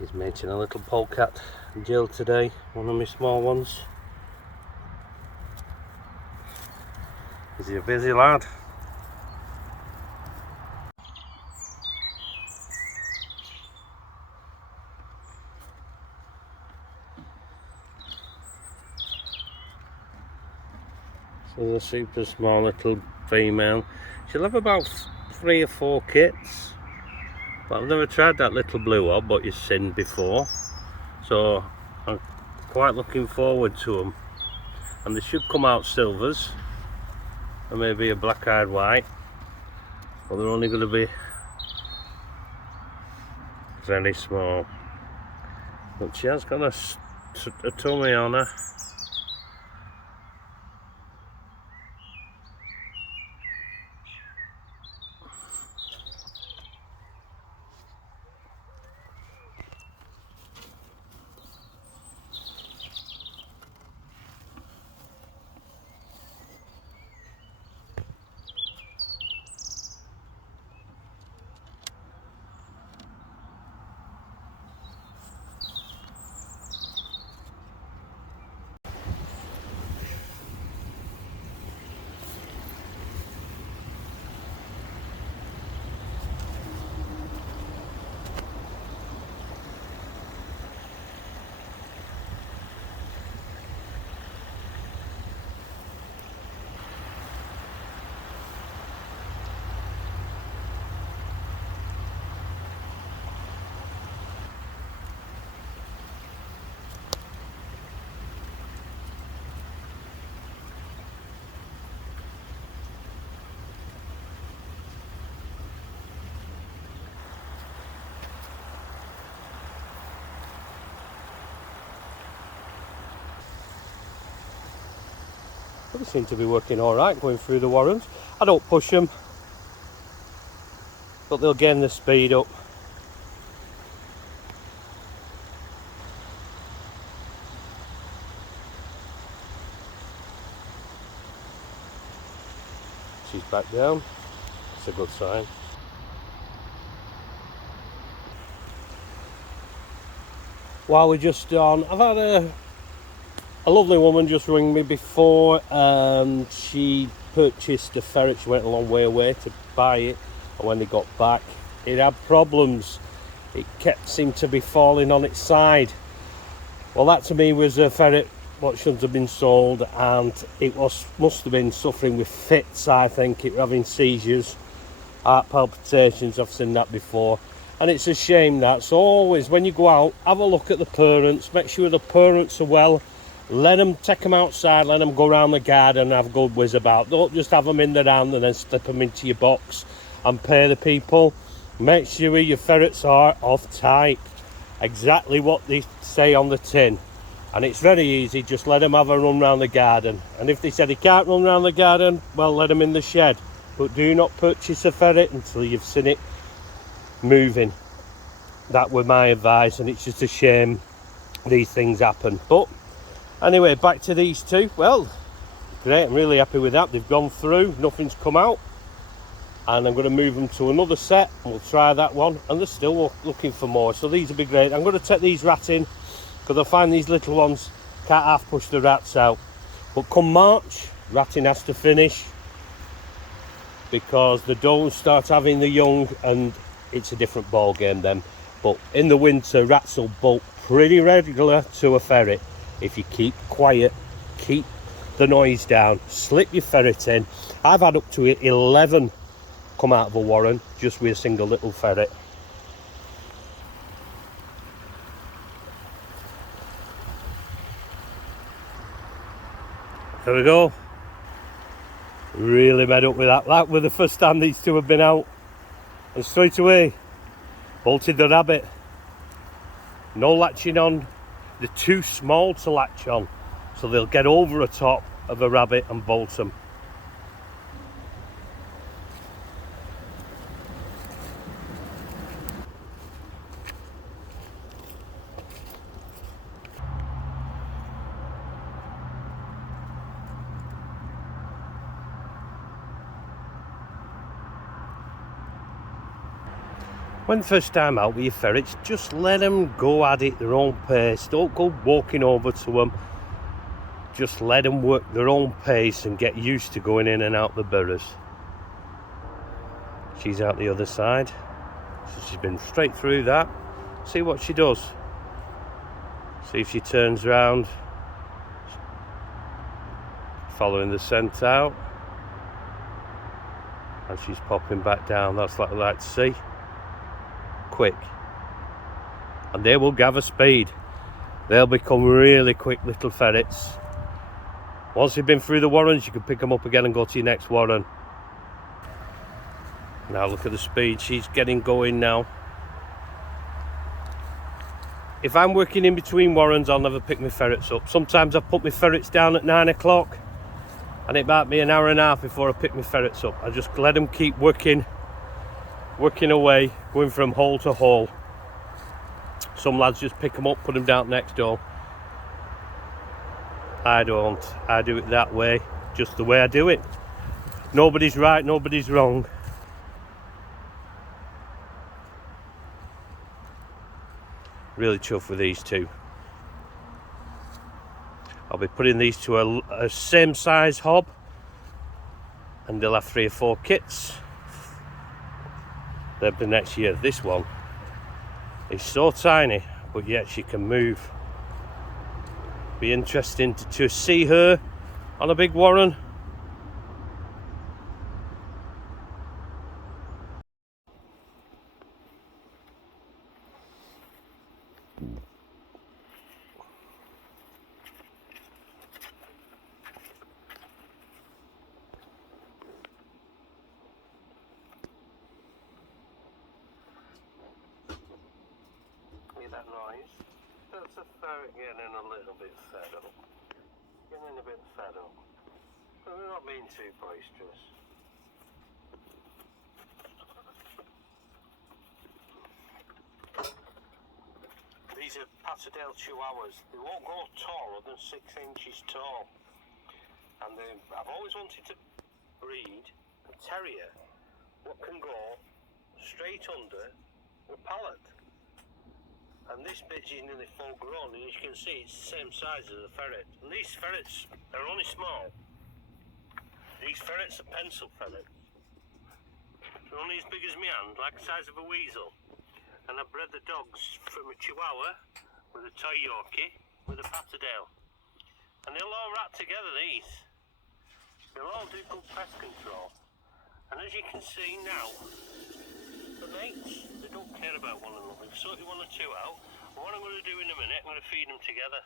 He's mating a little polecat Jill today, one of my small ones. Is he a busy lad? So the super small little female. She'll have about 3 or 4 kits. But I've never tried that little blue one, but you've seen before. So I'm quite looking forward to them. And they should come out silvers. Or maybe a black-eyed white. But they're only going to be very small. But she has got a tummy on her. They seem to be working alright going through the warrens. I don't push them, but they'll gain the speed up. She's back down. It's a good sign. While we're just on, I've had a lovely woman just ring me before, and she purchased a ferret. She went a long way away to buy it, and when they got back it had problems. It seemed to be falling on its side. Well, that to me was a ferret what shouldn't have been sold, and it must have been suffering with fits. I think it was having seizures, heart palpitations. I've seen that before, and it's a shame that. So always when you go out, have a look at the parents, make sure the parents are well. Take them outside, let them go around the garden and have a good whiz about. Don't just have them in the hand and then slip them into your box and pay the people. Make sure your ferrets are of type, exactly what they say on the tin. And it's very easy, just let them have a run around the garden. And if they said they can't run around the garden, well, let them in the shed. But do not purchase a ferret until you've seen it moving. That were my advice, and it's just a shame these things happen. But anyway, back to these two. Well, great, I'm really happy with that. They've gone through, nothing's come out. And I'm going to move them to another set, and we'll try that one. And they're still looking for more, so these will be great. I'm going to take these rats in, because I find these little ones can't half push the rats out. But come March, ratting has to finish, because the does start having the young, and it's a different ball game then. But in the winter, rats will bolt pretty regular to a ferret. If you keep quiet, keep the noise down, slip your ferret in. I've had up to 11 come out of a warren just with a single little ferret. There we go. Really made up with that. That was the first time these two have been out. And straight away, bolted the rabbit. No latching on. They're too small to latch on, so they'll get over the top of a rabbit and bolt them. When first time out with your ferrets, just let them go at it their own pace. Don't go walking over to them. Just let them work their own pace and get used to going in and out the burrows. She's out the other side, so she's been straight through that. See what she does. See if she turns around, following the scent out, and she's popping back down. That's what I like to see. Quick, and they will gather speed. They'll become really quick little ferrets. Once you've been through the warrens, you can pick them up again and go to your next warren. Now look at the speed she's getting going now. If I'm working in between warrens, I'll never pick my ferrets up. Sometimes I put my ferrets down at 9 o'clock and it might be an hour and a half before I pick my ferrets up. I just let them keep working away, going from hole to hole. Some lads just pick them up, put them down next door. I don't. I do it that way, just the way I do it. Nobody's right, nobody's wrong. Really chuffed with these two. I'll be putting these to a same size hob, and they'll have 3 or 4 kits. They'll be next year. This one is so tiny, but yet she can move. Be interesting to see her on a big warren. That noise. That's a ferret getting a little bit fed up. Getting a bit fed up. But we're not being too boisterous. These are Patterdale Chihuahuas. They won't go taller than 6 inches tall. And I've always wanted to breed a terrier what can go straight under a pallet. And this bitch is nearly full grown, and as you can see, it's the same size as a ferret. And these ferrets are only small. These ferrets are pencil ferrets. They're only as big as my hand, like the size of a weasel. And I bred the dogs from a Chihuahua with a toy Yorkie with a Patterdale. And they'll all rat together, these. They'll all do good pest control. And as you can see now, the mates, they don't care about one another. We've sorted 1 or 2 out. And what I'm going to do in a minute, I'm going to feed them together.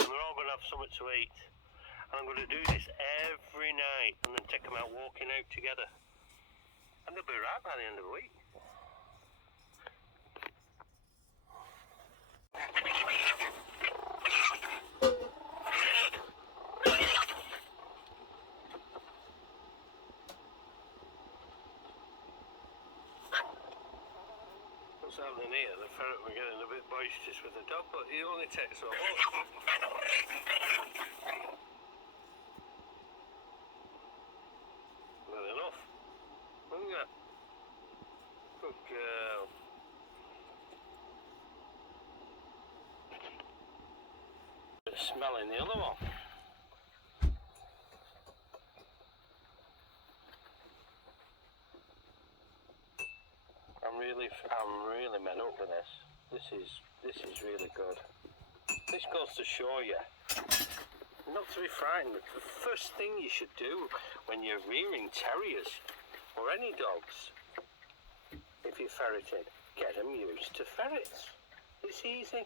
And they're all going to have something to eat. And I'm going to do this every night and then take them out walking out together. And they'll be right by the end of the week. What's happening here? The ferret were getting a bit boisterous with the dog, but he only takes so much. Not enough. Look at that. Good girl. Smelling the other one. I'm really met up with this. This is really good. This goes to show you not to be frightened. The first thing you should do when you're rearing terriers or any dogs, if you're ferreting, get them used to ferrets. It's easy.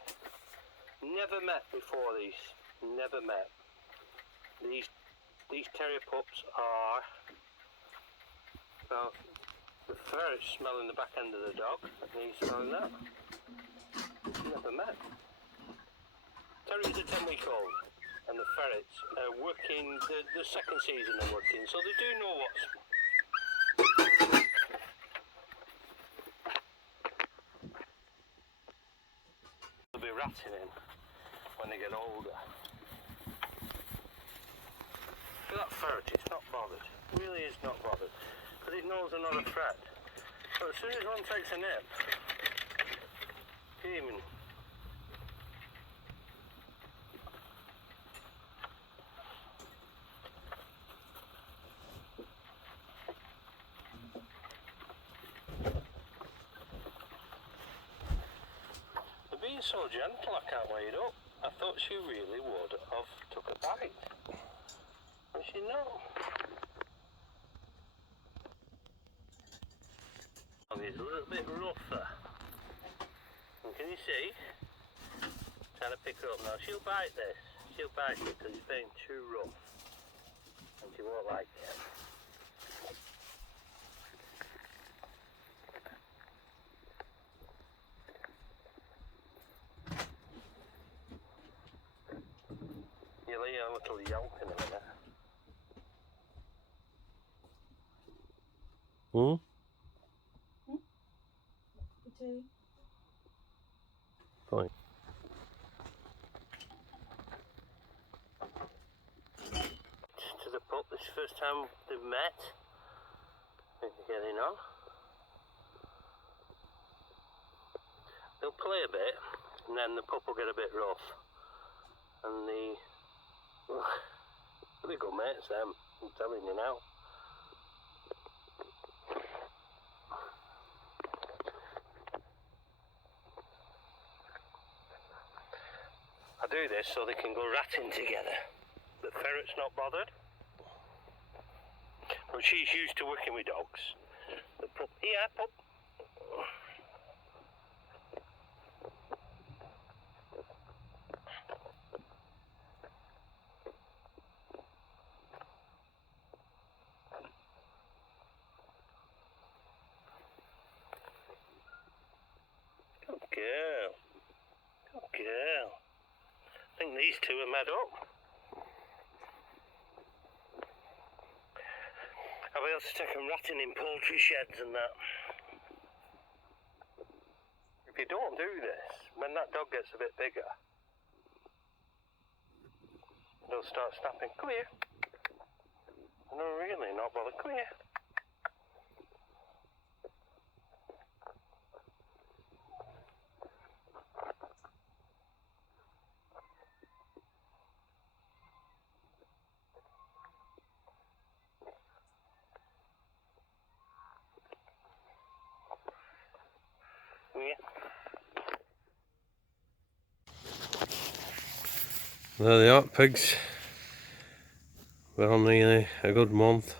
Never met before these. Never met. These terrier pups are, well, the ferret's smelling the back end of the dog, and he's smelling that. Never met. Terriers are 10-week-old, and the ferrets are working, the second season are working, so they do know what's... They'll be ratting in when they get older. But that ferret is not bothered, it really is not bothered. Because it knows they're not a threat. But as soon as one takes a nip, so gentle, I can't weigh it up. I thought she really would have took a bite, but she's not. Oh, it's a little bit rougher. And can you see? Trying to pick her up now. She'll bite this. She'll bite it because it's being too rough. And she won't like it. You'll hear a little yelp in a minute. Fine. To the pup, this is the first time they've met. They're getting on. They'll play a bit, and then the pup will get a bit rough. And they're good mates, them, I'm telling you now. I do this so they can go ratting together. The ferret's not bothered. But she's used to working with dogs. The pup, yeah, pup. Good girl. Good girl. I think these two are mad up. I'll be able to take them ratting in poultry sheds and that. If you don't do this, when that dog gets a bit bigger, they'll start snapping. Come here. No, really, not bothered. Come here. There they are, pigs. We're on nearly a good month,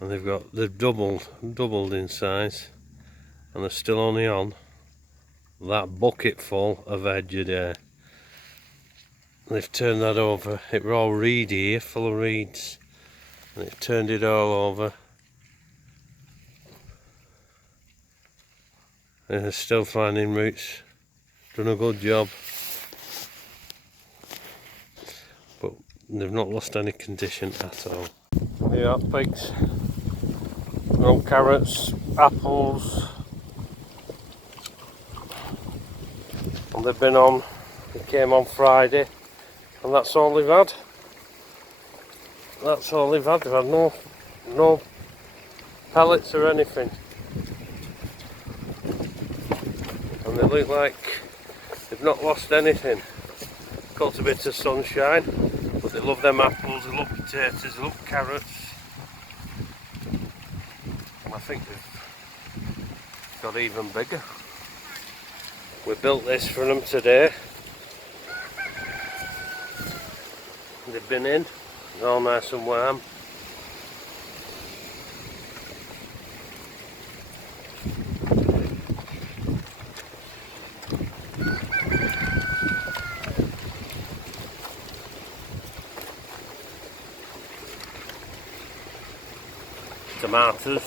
and they've doubled in size, and they're still only on that bucket full of veg a day. They've turned that over. It were all reed here, full of reeds, and they've turned it all over. And they're still finding roots. Done a good job. But they've not lost any condition at all. They are pigs. No carrots, apples. And they've been on, they came on Friday, and that's all they've had. That's all they've had. They've had no pellets or anything. And they look like they've not lost anything. Got a bit of sunshine, but they love them apples, they love potatoes, they love carrots. And I think they've got even bigger. We built this for them today. They've been in, it's all nice and warm. Tomatoes,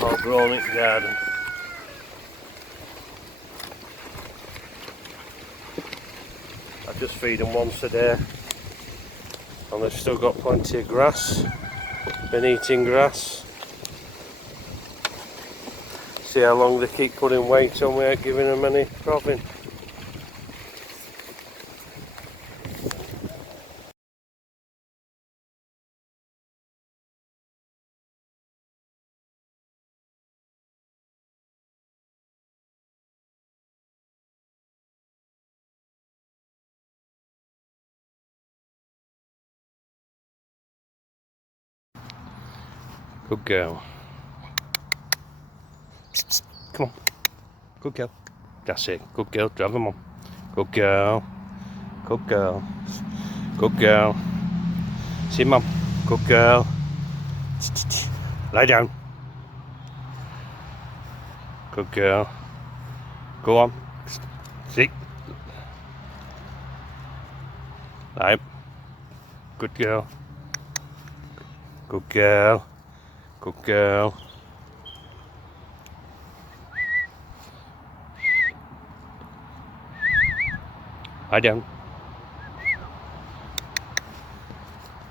all grown in the garden. I just feed them once a day, and they've still got plenty of grass. Been eating grass. See how long they keep putting weight on without giving them any propping. Good girl. Come on. Good girl. That's it. Good girl. Drive them on. Good girl. Good girl. Good girl. See mum. Good girl. Lie down. Good girl. Go on. Sit. Right. Good girl. Good girl. Good girl. Lie down.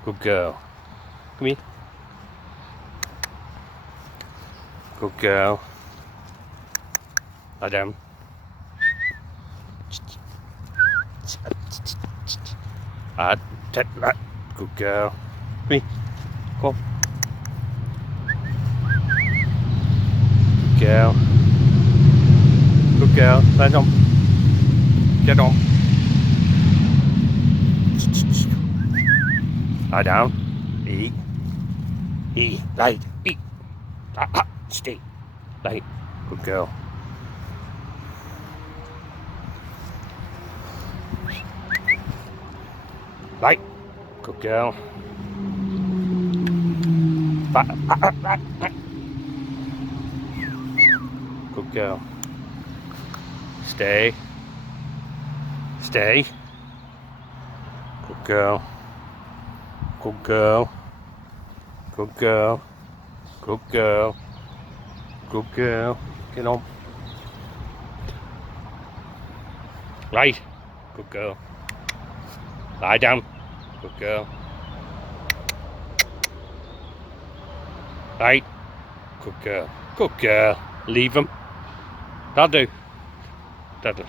Good girl. Come here. Good girl. Lie down. Take that. Good girl. Come here. Go on. Good girl. Good girl. Lie down. Get on. Lie down. Eat. Eat. Lie. Eat. Stay. Lie. Good girl. Lie. Good girl. Good girl. Stay. Stay. Good girl. Good girl. Good girl. Good girl. Good girl. Get on. Right. Good girl. Lie down. Good girl. Right. Good girl. Good girl. Leave them. That'll do. That'll do.